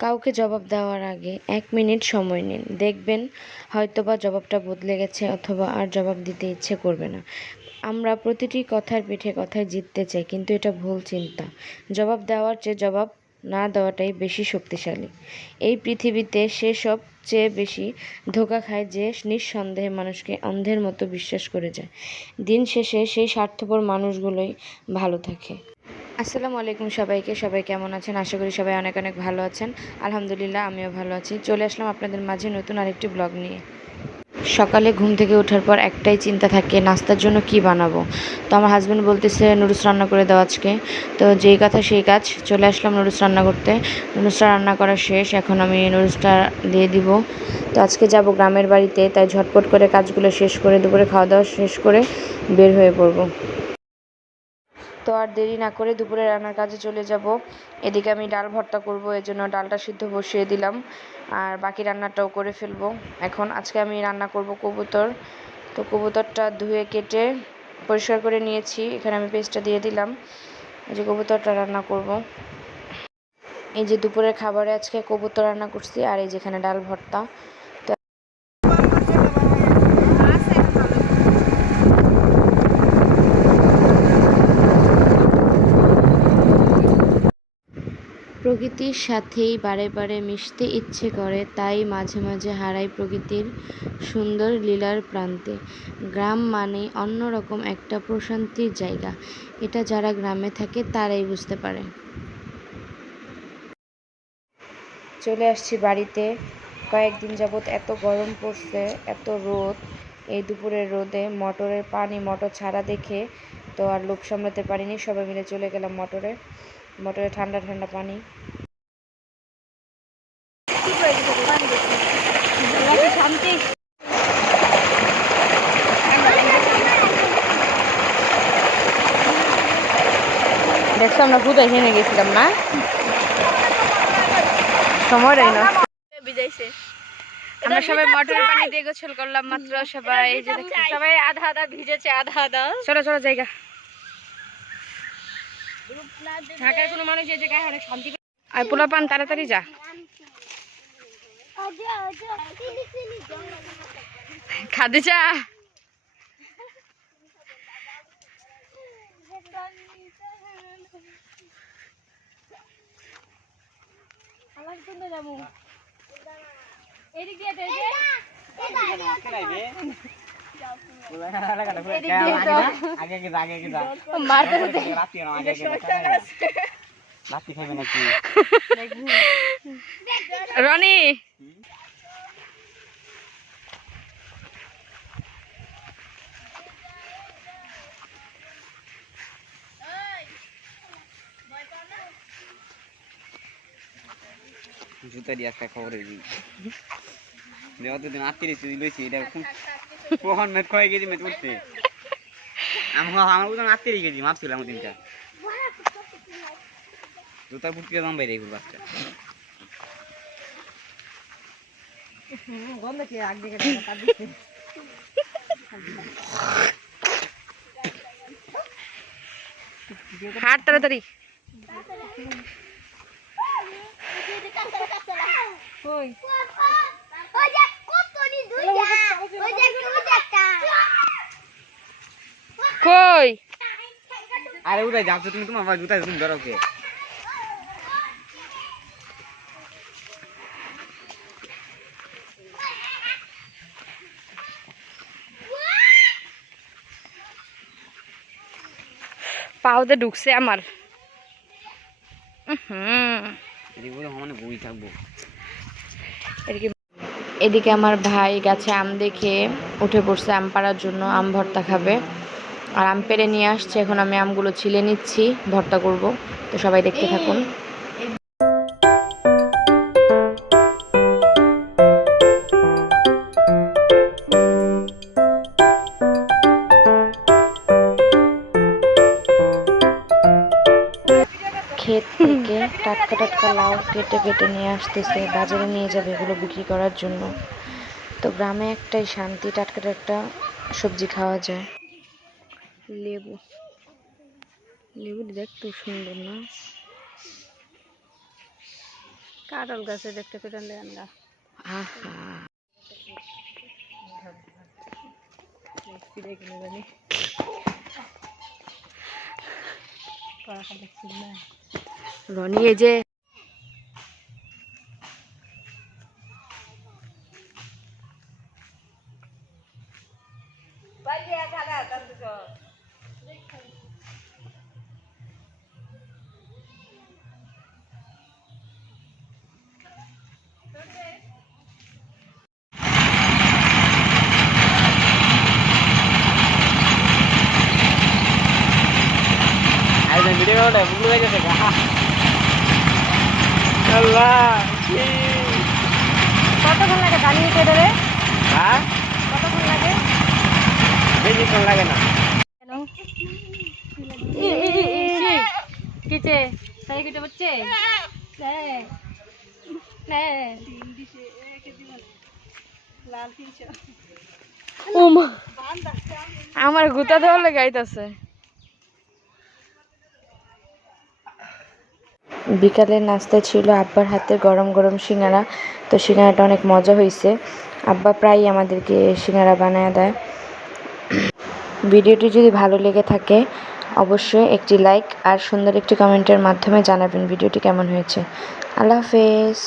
কাউকে জবাব দেওয়ার আগে এক মিনিট সময় নিন। দেখবেন হয়তোবা জবাবটা বদলে গেছে অথবা আর জবাব দিতে ইচ্ছে করবে না। আমরা প্রতিটি কথার পিঠে কথায় জিততে চাই, কিন্তু এটা ভুল চিন্তা। জবাব দেওয়ার চেয়ে জবাব না দেওয়াটাই বেশি শক্তিশালী। এই পৃথিবীতে সে সবচেয়ে বেশি ধোঁকা খায় যে নিঃসন্দেহে মানুষকে অন্ধের মতো বিশ্বাস করে যায়। দিন শেষে সেই স্বার্থপর মানুষগুলোই ভালো থাকে। আসসালামু আলাইকুম সবাইকে। সবাই কেমন আছেন? আশা করি সবাই অনেক অনেক ভালো আছেন। আলহামদুলিল্লাহ, আমিও ভালো আছি। চলে আসলাম আপনাদের মাঝে নতুন আরেকটি ব্লগ নিয়ে। সকালে ঘুম থেকে ওঠার পর একটাই চিন্তা থাকে, নাস্তার জন্য কি বানাবো? তো আমার হাজব্যান্ড বলতেছে, নুডলস রান্না করে দাও আজকে। তো যেই কথা সেই কাজ, চলে আসলাম নুডলস রান্না করতে। নুডলসটা রান্না করা শেষ, এখন আমি নুডলসটা দিয়ে দিব। তো আজকে যাব গ্রামের বাড়িতে, তাই ঝটপট করে কাজগুলো শেষ করে, দুপুরে খাওয়া দাওয়া শেষ করে বের হয়ে পড়ব। তো আর দেরি না করে দুপুরে রান্নার কাজে চলে যাব। এদিকে আমি ডাল ভর্তা করব, এর জন্য ডালটা সিদ্ধ বসিয়ে দিলাম। আর বাকি রান্নাটাও করে ফেলব। এখন আজকে আমি রান্না করব কবুতর। তো কবুতরটা ধুয়ে কেটে পরিষ্কার করে নিয়েছি। এখানে আমি পেস্টটা দিয়ে দিলাম। এই যে কবুতরটা রান্না করব। এই যে দুপুরের খাবারে আজকে কবুতর রান্না করছি, আর এই যেখানে ডাল ভর্তা। প্রকৃতির সাথেই বারে বারে মিশতে ইচ্ছে করে, তাই মাঝে মাঝে হারাই প্রকৃতির সুন্দর লীলার প্রান্তে। গ্রাম মানে অন্যরকম একটা প্রশান্তির জায়গা। এটা যারা গ্রামে থাকে, তারাই বুঝতে পারে। চলে আসছি বাড়িতে। কয়েকদিন যাবৎ এত গরম পড়ছে, এত রোদ। এই দুপুরের রোদে মোটরের পানি মটর ছাড়া দেখে তো আর লোক সামলাতে পারিনি। সবাই মিলে চলে গেলাম মোটরে। মোটরে ঠান্ডা ঠান্ডা পানি। দেখছ আমরা খুদ এখানে গেছিলাম না? সময় দেয় না। ভিজাইছে আমরা সবাই মোটরের পানি দিয়ে গোসল করলাম মাত্র সবাই এই সবাই আধা আধা ভিজেছে আধা আধা। চলো চলো জায়গা। ঢাকায় কোনো মানুষ এই জায়গায় অনেক শান্তি আর পোলা পান তাড়াতাড়ি যা। খাদি চা আমার সুন্দর যাব? এদিক রনি। জুতা দিয়ে একটা খবর দেওয়া তো দিন আত্মীয় এটা কোন- কখন মেট কয়ে গেছি মেট উঠতে আমি আমার বুঝলাম আত্মীয় গেছি মাপছিলাম দিনটা। জুতার বুট দিয়ে দাম বাইরে এগুলো বাচ্চা। হাট তাড়াতাড়ি। কই? আরে উঠাই যাচ্ছ তুমি তোমার জুতা তুমি ধরো কে পাউতে ঢুকছে আমার। হুম এদিকে মানে বই থাকব। এদিকে এদিকে আমার ভাই গাছে আম দেখে উঠে পড়ছে, আম পাড়ার জন্য, আম ভর্তা খাবে। আর আম পেড়ে নিয়ে আসছে, এখন আমি আমগুলো ছিলে নিচ্ছি, ভর্তা করব। তো সবাই দেখতে থাকুন। ক্ষেত থেকে টাটকা টাটকা লাউ কেটে কেটে নিয়ে আসতেছে বাজারে নিয়ে যাবে এগুলো বিক্রি করার জন্য। তো গ্রামে একটাই শান্তি টাটকা টাটকা সবজি খাওয়া যায়। লেবু। লেবু দেখতে সুন্দর না? কাঁঠাল গাছে দেখতে কেটে দেন গা আহা রনি এই যে আইজন ভিডিও করে বুকু যাইতেছে গা আল্লাহ কতক্ষণ লাগে কেটে রে হ্যাঁ কতক্ষণ লাগে বেশিক্ষণ লাগে না কেন কিচে তাই কেটে হচ্ছে আমার গুতা দেওয়া লাগাইতেছে বিকালের নাস্তা ছিল, আব্বার হাতে গরম গরম সিঙ্গারা। তো সিঙ্গারাটা অনেক মজা হয়েছে আব্বা প্রায়ই আমাদেরকে সিঙ্গারা বানায় দেয়। ভিডিওটি যদি ভালো লেগে থাকে, অবশ্যই একটি লাইক আর সুন্দর একটি কমেন্টের মাধ্যমে জানাবেন ভিডিওটি কেমন হয়েছে। আল্লাহ হাফেজ।